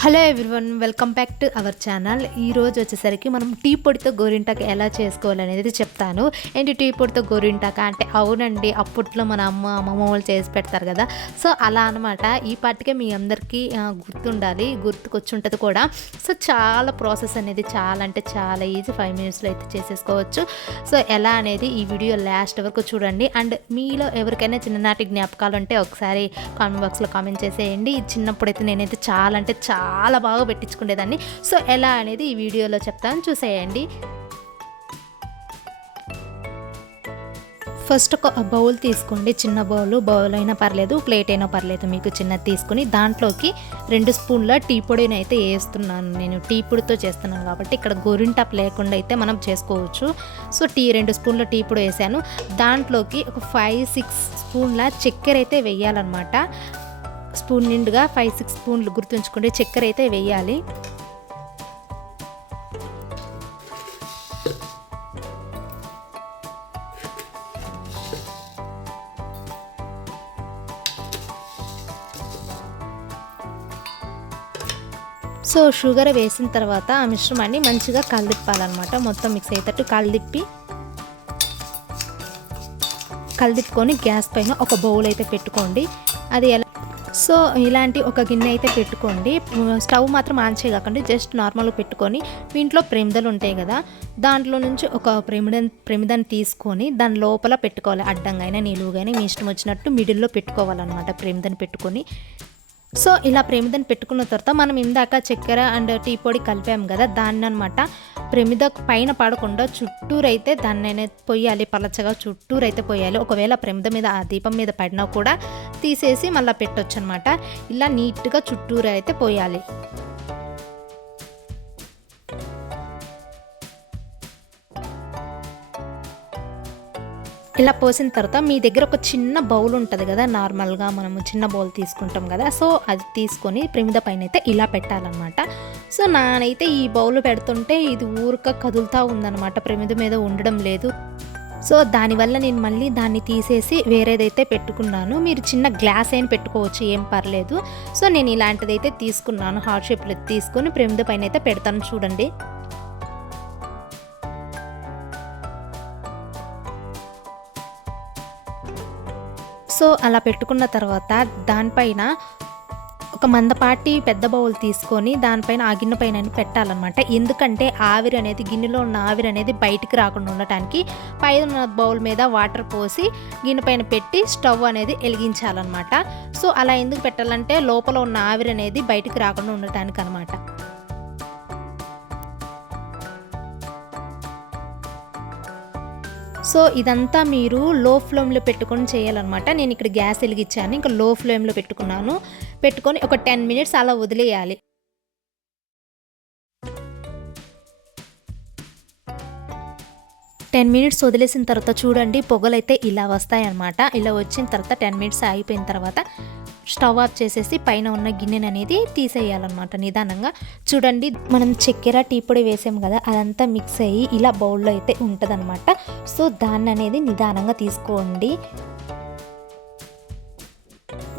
Hello everyone, welcome back to our channel. ఈరోజు వచ్చేసరికి మనం టీ పొడితో గోరింటాకు ఎలా చేసుకోవాలనేది చెప్తాను. ఏంటి టీ పొడితో గోరింటాక అంటే, అవునండి, అప్పట్లో మన అమ్మమ్మ వాళ్ళు చేసి పెడతారు కదా. సో అలా అనమాట. ఈ పాటికే మీ అందరికీ గుర్తుండాలి, గుర్తుకొచ్చుంటుంది కూడా. సో చాలా ప్రాసెస్ అనేది చాలా అంటే చాలా ఈజీ, 5 మినిట్స్లో అయితే చేసేసుకోవచ్చు. సో ఎలా అనేది ఈ వీడియో లాస్ట్ వరకు చూడండి. అండ్ మీలో ఎవరికైనా చిన్ననాటి జ్ఞాపకాలు ఉంటే ఒకసారి కామెంట్ బాక్స్లో కామెంట్ చేసేయండి. చిన్నప్పుడైతే నేనైతే చాలా బాగా పెట్టించుకునేదాన్ని. సో ఎలా అనేది ఈ వీడియోలో చెప్తాను, చూసేయండి. ఫస్ట్ ఒక బౌల్ తీసుకోండి. చిన్న బౌల్ అయినా పర్లేదు, ప్లేట్ అయినా పర్లేదు, మీకు చిన్నది తీసుకుని దాంట్లోకి 2 స్పూన్ల టీ పొడిని అయితే వేస్తున్నాను. నేను టీ పొడితో చేస్తున్నాను కాబట్టి ఇక్కడ గోరింటాకు లేకుండా అయితే మనం చేసుకోవచ్చు. సో 2 స్పూన్ల టీ పొడి వేసాను. దాంట్లోకి ఒక 5-6 స్పూన్ల చక్కెర అయితే వేయాలన్నమాట. స్పూన్ నిండుగా 5-6 స్పూన్లు గుర్తుంచుకోండి, చక్కెర అయితే వేయాలి. సో షుగర్ వేసిన తర్వాత ఆ మిశ్రమాన్ని మంచిగా కలిదిప్పాలన్నమాట. మొత్తం మిక్స్ అయ్యేటట్టు కలిదిప్పుకొని గ్యాస్ పైన ఒక బౌల్ అయితే పెట్టుకోండి. అది ఎలా సో ఇలాంటి ఒక గిన్నె అయితే పెట్టుకోండి. స్టవ్ మాత్రం ఆన్ చేయకండి, జస్ట్ నార్మల్గా పెట్టుకొని మీ ఇంట్లో ప్రమిదలు ఉంటాయి కదా, దాంట్లో నుంచి ఒక ప్రమిదాన్ని తీసుకొని దాని లోపల పెట్టుకోవాలి. అడ్డంగా అయినా నిలువుగా అయినా మీ ఇష్టం వచ్చినట్టు మిడిల్లో పెట్టుకోవాలన్నమాట ప్రమిదాన్ని పెట్టుకొని. సో ఇలా ప్రమిదాన్ని పెట్టుకున్న తర్వాత మనం ఇందాక చక్కెర అండ్ టీ పొడి కలిపాం కదా, దాన్ని అనమాట ప్రమిద పైన పడకుండా చుట్టూరు అయితే దాన్ని పొయ్యాలి. పలచగా చుట్టూరు అయితే పొయ్యాలి. ఒకవేళ ప్రమిద మీద ఆ దీపం మీద పడినా కూడా తీసేసి మళ్ళీ పెట్టొచ్చు అనమాట. ఇలా నీట్గా చుట్టూరు అయితే పొయ్యాలి. ఇలా పోసిన తర్వాత మీ దగ్గర ఒక చిన్న బౌల్ ఉంటుంది కదా, నార్మల్గా మనము చిన్న బౌల్ తీసుకుంటాం కదా, సో అది తీసుకొని ప్రమిద పైన అయితే ఇలా పెట్టాలన్నమాట. సో నానైతే ఈ బౌల్ పెడుతుంటే ఇది ఊరిక కదులుతూ ఉందన్నమాట, ప్రమిద మీద ఉండడం లేదు. సో దానివల్ల నేను మళ్ళీ దాన్ని తీసేసి వేరేదైతే పెట్టుకున్నాను. మీరు చిన్న గ్లాస్ అయినా పెట్టుకోవచ్చు, ఏం పర్లేదు. సో నేను ఇలాంటిదైతే తీసుకున్నాను, హార్ట్ షేప్లో తీసుకొని ప్రమిద పైన అయితే పెడతాను. చూడండి, సో అలా పెట్టుకున్న తర్వాత దానిపైన ఒక మందపాటి పెద్ద బౌల్ తీసుకొని దానిపైన ఆ గిన్నె పైన పెట్టాలన్నమాట. ఎందుకంటే ఆవిరి అనేది, గిన్నెలో ఉన్న ఆవిరి అనేది బయటికి రాకుండా ఉండటానికి పైన బౌల్ మీద వాటర్ పోసి గిన్నె పైన పెట్టి స్టవ్ అనేది వెలిగించాలన్నమాట. సో అలా ఎందుకు పెట్టాలంటే లోపల ఉన్న ఆవిరి అనేది బయటికి రాకుండా ఉండటానికి అనమాట. సో ఇదంతా మీరు లో ఫ్లేమ్లో పెట్టుకొని చేయాలన్నమాట. నేను ఇక్కడ గ్యాస్ వెలిగించాను, ఇంకా లో ఫ్లేమ్లో పెట్టుకొని ఒక 10 మినిట్స్ అలా వదిలేయాలి. 10 మినిట్స్ వదిలేసిన తర్వాత చూడండి, పొగలైతే ఇలా వస్తాయన్నమాట. ఇలా వచ్చిన తర్వాత 10 మినిట్స్ అయిపోయిన తర్వాత స్టవ్ ఆఫ్ చేసేసి పైన ఉన్న గిన్నెని అనేది తీసేయాలన్నమాట నిదానంగా. చూడండి, మనం చక్కెర టీ పొడి వేసాం కదా, అదంతా మిక్స్ అయ్యి ఇలా బౌల్లో అయితే ఉంటుందన్నమాట. సో దాన్ని అనేది నిదానంగా తీసుకోండి.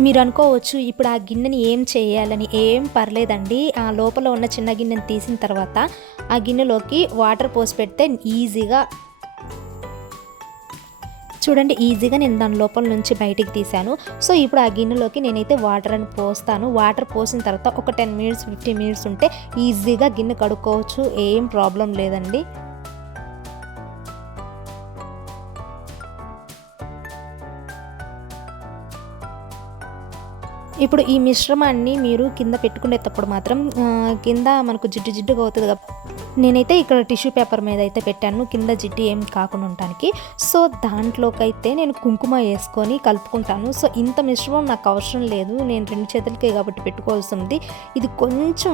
మీరు అనుకోవచ్చు ఇప్పుడు ఆ గిన్నెని ఏం చేయాలని. ఏం పర్లేదండి, ఆ లోపల ఉన్న చిన్న గిన్నెని తీసిన తర్వాత ఆ గిన్నెలోకి వాటర్ పోసి పెడితే ఈజీగా నేను దాని లోపల నుంచి బయటికి తీసాను. సో ఇప్పుడు ఆ గిన్నెలోకి నేనైతే వాటర్ అని పోస్తాను. వాటర్ పోసిన తర్వాత ఒక 10 మినిట్స్ 15 మినిట్స్ ఉంటే ఈజీగా గిన్నె కడుక్కోవచ్చు, ఏం ప్రాబ్లం లేదండి. ఇప్పుడు ఈ మిశ్రమాన్ని మీరు కింద పెట్టుకునేటప్పుడు మాత్రం కింద మనకు జిడ్డుగా అవుతుంది కదా, నేనైతే ఇక్కడ టిష్యూ పేపర్ మీద అయితే పెట్టాను, కింద జిడ్డు ఏం కాకుండా ఉండటానికి. సో దాంట్లోకైతే నేను కుంకుమ వేసుకొని కలుపుకుంటాను. సో ఇంత మిశ్రమం నాకు అవసరం లేదు, నేను 2 చేతులకే కాబట్టి పెట్టుకోవాల్సింది. ఇది కొంచెం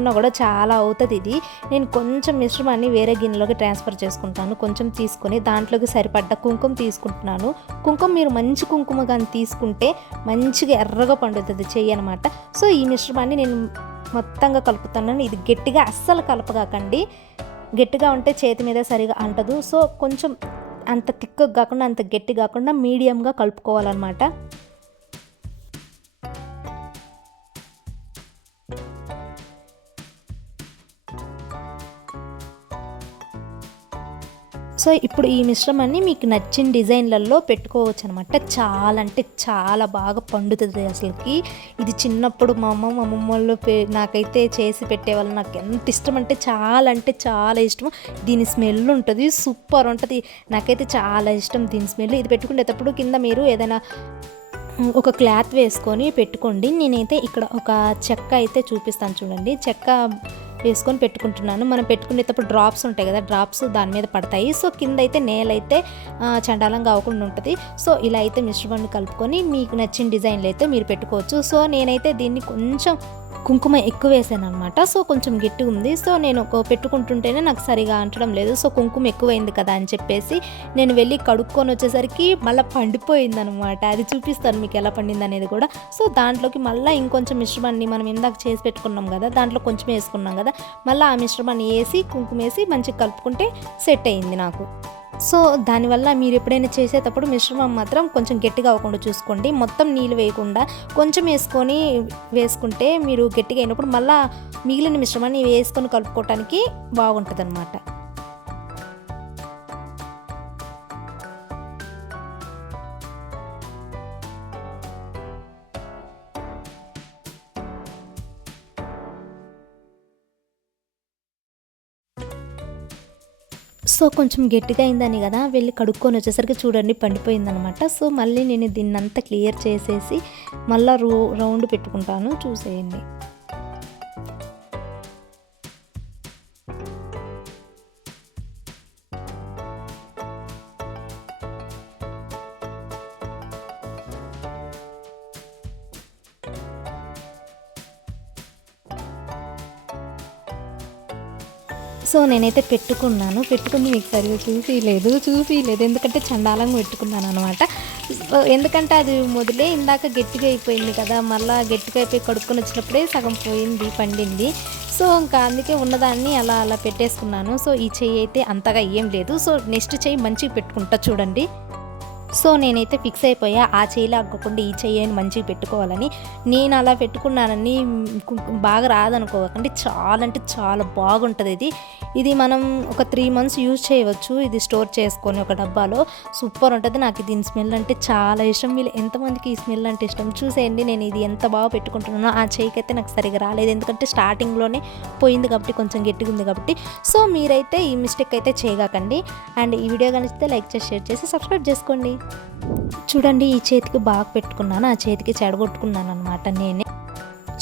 ఉన్నా కూడా చాలా అవుతుంది. ఇది నేను కొంచెం మిశ్రమాన్ని వేరే గిన్నెలోకి ట్రాన్స్ఫర్ చేసుకుంటాను. కొంచెం తీసుకొని దాంట్లోకి సరిపడ్డ కుంకుమ తీసుకుంటున్నాను. కుంకుమ మీరు మంచి కుంకుమ కానీ తీసుకుంటే మంచిగా ఎర్రగా పండుతుంది చెయ్యి అనమాట. సో ఈ మిశ్రమాన్ని నేను మొత్తంగా కలుపుతున్నాను. ఇది గట్టిగా అస్సలు కలపగాకండి, గట్టిగా ఉంటే చేతి మీద సరిగా అంటదు. సో కొంచెం అంత తిక్కుగా కాకుండా అంత గట్టి కాకుండా మీడియంగా కలుపుకోవాలన్నమాట. సో ఇప్పుడు ఈ మిశ్రమాన్ని మీకు నచ్చిన డిజైన్లలో పెట్టుకోవచ్చు అనమాట. చాలా అంటే చాలా బాగా పండుతుంది అసలుకి. ఇది చిన్నప్పుడు మా అమ్మమ్మలు నాకైతే చేసి పెట్టేవాళ్ళు. నాకు ఎంత ఇష్టం అంటే చాలా ఇష్టం. దీని స్మెల్ ఉంటుంది, సూపర్ ఉంటుంది. నాకైతే చాలా ఇష్టం దీని స్మెల్. ఇది పెట్టుకునేటప్పుడు కింద మీరు ఏదైనా ఒక క్లాత్ వేసుకొని పెట్టుకోండి. నేనైతే ఇక్కడ ఒక చెక్క అయితే చూపిస్తాను చూడండి. చెక్క వేసుకొని పెట్టుకుంటున్నాను. మనం పెట్టుకునేటప్పుడు డ్రాప్స్ ఉంటాయి కదా, డ్రాప్స్ దాని మీద పడతాయి. సో కింద అయితే నేలైతే చండాలంగా అవ్వకుండా ఉంటుంది. సో ఇలా అయితే మిశ్రమాన్ని కలుపుకొని మీకు నచ్చిన డిజైన్లు అయితే మీరు పెట్టుకోవచ్చు. సో నేనైతే దీన్ని కొంచెం కుంకుమ ఎక్కువ వేసాను అనమాట. సో కొంచెం గట్టిగా ఉంది. సో నేను పెట్టుకుంటుంటేనే నాకు సరిగా అంటడం లేదు. సో కుంకుమ ఎక్కువైంది కదా అని చెప్పేసి నేను వెళ్ళి కడుక్కొని వచ్చేసరికి మళ్ళీ పండిపోయింది అనమాట. అది చూపిస్తాను మీకు ఎలా పండింది అనేది కూడా. సో దాంట్లోకి మళ్ళీ ఇంకొంచెం మిశ్రమాన్ని మనం ఇందాక చేసి పెట్టుకున్నాం కదా, దాంట్లో కొంచెం వేసుకున్నాం కదా, మళ్ళీ ఆ మిశ్రమాన్ని వేసి కుంకుమ వేసి మంచిగా కలుపుకుంటే సెట్ అయింది నాకు. సో దానివల్ల మీరు ఎప్పుడైనా చేసేటప్పుడు మిశ్రమం మాత్రం కొంచెం గట్టిగా అవ్వకుండా చూసుకోండి. మొత్తం నీళ్ళు వేయకుండా కొంచెం వేసుకుంటే మీరు గట్టిగా అయినప్పుడు మళ్ళీ మిగిలిన మిశ్రమాన్ని వేసుకొని కలుపుకోవటానికి బాగుంటుంది అన్నమాట. సో కొంచెం గట్టిగా అయిందని కదా వెళ్ళి కడుక్కొని వచ్చేసరికి చూడండి పండిపోయిందనమాట. సో మళ్ళీ నేను దీన్నంతా క్లియర్ చేసేసి మళ్ళీ రౌండ్ పెట్టుకుంటాను, చూసేయండి. సో నేనైతే పెట్టుకుని మీకు సరిగ్గా చూపిలేదు ఎందుకంటే చండాలంగా పెట్టుకున్నాను అనమాట. ఎందుకంటే అది మొదలే ఇందాక గట్టిగా అయిపోయింది కదా, మళ్ళీ గట్టిగా అయిపోయి కడుక్కొని వచ్చినప్పుడే సగం పోయింది, పండింది. సో ఇంకా అందుకే ఉన్నదాన్ని అలా పెట్టేసుకున్నాను. సో ఈ చెయ్యి అయితే అంతగా ఏం లేదు. సో నెక్స్ట్ చెయ్యి మంచిగా పెట్టుకుంటా చూడండి. సో నేనైతే ఫిక్స్ అయిపోయా ఆ చెయ్యిలో అగ్గకుండా ఈ చెయ్యిని మంచిగా పెట్టుకోవాలని. నేను అలా పెట్టుకున్నానని బాగా రాదనుకోకండి, చాలా బాగుంటుంది. ఇది మనం ఒక 3 months యూజ్ చేయవచ్చు. ఇది స్టోర్ చేసుకొని ఒక డబ్బాలో సూపర్ ఉంటుంది. నాకు దీని స్మెల్ అంటే చాలా ఇష్టం. వీళ్ళు ఎంతమందికి ఈ స్మెల్ అంటే ఇష్టం చూసేయండి. నేను ఇది ఎంత బాగా పెట్టుకుంటున్నానో. ఆ చెయ్యికి అయితే నాకు సరిగా రాలేదు ఎందుకంటే స్టార్టింగ్లోనే పోయింది కాబట్టి, కొంచెం గట్టిగా ఉంది కాబట్టి. సో మీరైతే ఈ మిస్టేక్ అయితే చేయకండి. అండ్ ఈ వీడియో కనిపిస్తే లైక్ చేసి, షేర్ చేసి, సబ్స్క్రైబ్ చేసుకోండి. చూడండి ఈ చేతికి బాగా పెట్టుకున్నాను, ఆ చేతికి చెడగొట్టుకున్నాను అనమాట నేనే.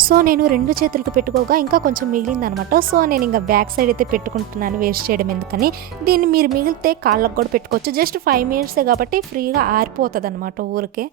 సో నేను 2 చేతులకు పెట్టుకోగా ఇంకా కొంచెం మిగిలింది అనమాట. సో నేను ఇంకా బ్యాక్ సైడ్ అయితే పెట్టుకుంటున్నాను, వేస్ట్ చేయడం ఎందుకని. దీన్ని మీరు మిగిలితే కాళ్ళకు కూడా పెట్టుకోవచ్చు. జస్ట్ 5 minutes కాబట్టి ఫ్రీగా ఆరిపోతుంది అనమాట. ఊరికే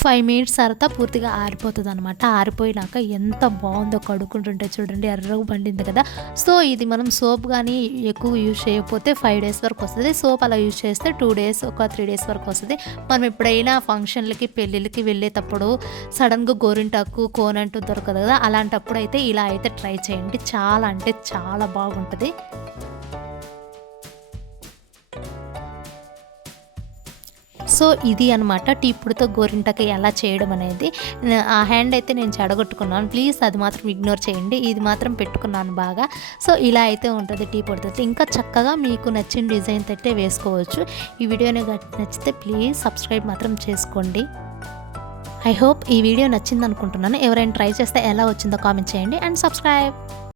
5 minutes తర్వాత పూర్తిగా ఆరిపోతుంది అనమాట. ఆరిపోయినాక ఎంత బాగుందో కడుక్కుంటుంటే చూడండి, ఎర్రగా పండింది కదా. సో ఇది మనం సోప్ కానీ ఎక్కువ యూజ్ చేయకపోతే 5 days వరకు వస్తుంది. సోప్ అలా యూజ్ చేస్తే 2 days, ఒక 3 days వరకు వస్తుంది. మనం ఎప్పుడైనా ఫంక్షన్లకి, పెళ్ళిళ్ళకి వెళ్ళేటప్పుడు సడన్గా గోరింటాకు, కోనంటూ దొరకదు కదా, అలాంటప్పుడు అయితే ఇలా అయితే ట్రై చేయండి. చాలా అంటే చాలా బాగుంటుంది. సో ఇది అనమాట టీ పొడితో గోరింటాకు ఎలా చేయడం అనేది. ఆ హ్యాండ్ అయితే నేను చెడగొట్టుకున్నాను, ప్లీజ్ అది మాత్రం ఇగ్నోర్ చేయండి. ఇది మాత్రం పెట్టుకున్నాను బాగా. సో ఇలా అయితే ఉంటుంది టీ పొడితో. ఇంకా చక్కగా మీకు నచ్చిన డిజైన్ అయితే వేసుకోవచ్చు. ఈ వీడియోని నచ్చితే ప్లీజ్ సబ్స్క్రైబ్ మాత్రం చేసుకోండి. ఐ హోప్ ఈ వీడియో నచ్చింది అనుకుంటున్నాను. ఎవరైనా ట్రై చేస్తే ఎలా వచ్చిందో కామెంట్ చేయండి అండ్ సబ్స్క్రైబ్.